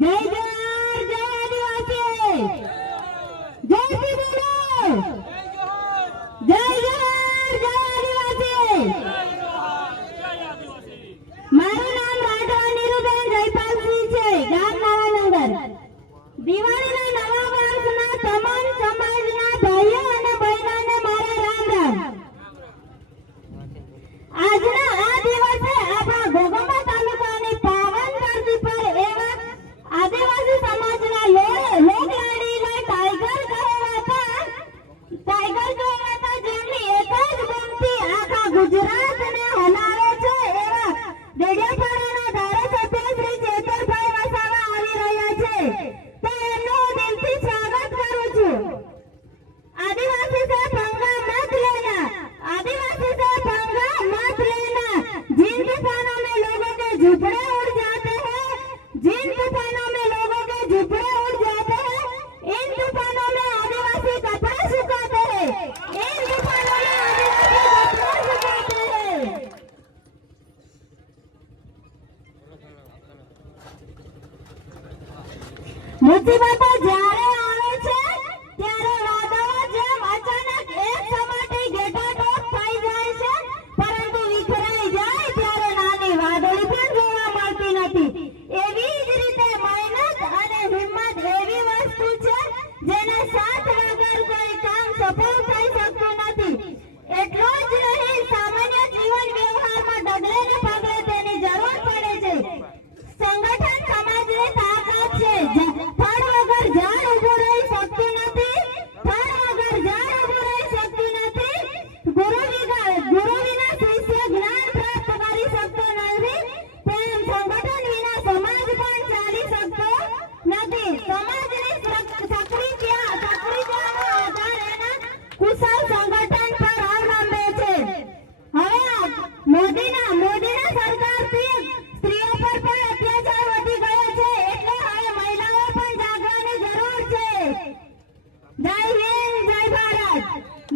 જય જોહાર, જય આદિવાસી, જય શ્રી બોલો, જય જોહાર, જય આદિવાસી. મારું નામ રાઠવા નીરુબેન જયપાલસિંહ છે, ગામ નવાનગર. દિવાળીના નવા વર્ષના તમામ સમાજના ભાઈઓ અને બહેનોને મારા રામ રામ. આજના આ દિવસે આપણા ઘોઘંબા તાલુકાની પાવન ધરતી પર એવા આદિવાસી સમાજના લોકલાડીલા ટાઈગર કહેવાતા જેમની એક જ બૂમથી આખા ગુજરાતને હલાવે છે એવા ડેડિયાપાડાના ધારાસભ્ય શ્રી ચેતરભાઈ વસાવા આવી રહ્યા છે. તો એમનું દિલથી સ્વાગત કરું છું. आदिवासी से पंगा मत लेना, आदिवासी से पंगा मत लेना. जिन तूफानों में लोगों के झुपड़े उड़ जाते हैं, जिन तूफानों में लोगों के झुपड़े उड़ जाते हैं, इन तूफानों में आदिवासी कपड़े सुखाते हैं, इन तूफानों में आदिवासी कपड़े सुखाते हैं. मुसीबत જ્યારે આવે છે ત્યારે વાદળો જેમ અચાનક એક સપાટે ઘેટાટોપ થઈ જાય છે, પરંતુ વિખરાઈ જાય ત્યારે નાની વાદળી પણ જોવા મળતી નથી. એવી જ રીતે મહેનત અને હિંમત એવી વસ્તુ છે જેને સાથ વગર કોઈ કામ સફળ થઈ શકતું નથી. એટલું જ નહીં, સામાન્ય જીવન વ્યવહારમાં ડગલે ને પગલે તેની જરૂર પડે છે. સંગઠન સમાજની તાકાત છે. ફળ વગર ઝાડ ઊભું રહી શકતું નથી, ફળ વગર ઝાડ ઊભું રહી શકતું નથી. ગુરુ વિના શિષ્ય જ્ઞાન પ્રાપ્ત કરી શકતો નથી, તેમ સંગઠન વિના સમાજ પણ ચાલી શકતો નથી. સમાજની સક્રિયતાનો આધાર એના કુશળ સંગઠન પર અવલંબે છે. હવે મોદીના સરકારથી સ્ત્રીઓ પર પણ અત્યાચાર વધી ગયો છે, એટલે હવે મહિલાઓ પણ જાગવાની જરૂર છે. જય હિન્દ, જય ભારત,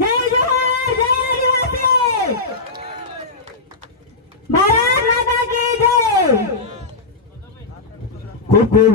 જય જોહાર, જય આદિવાસી. ભારત માતા કી જય. ખૂબ ખૂબ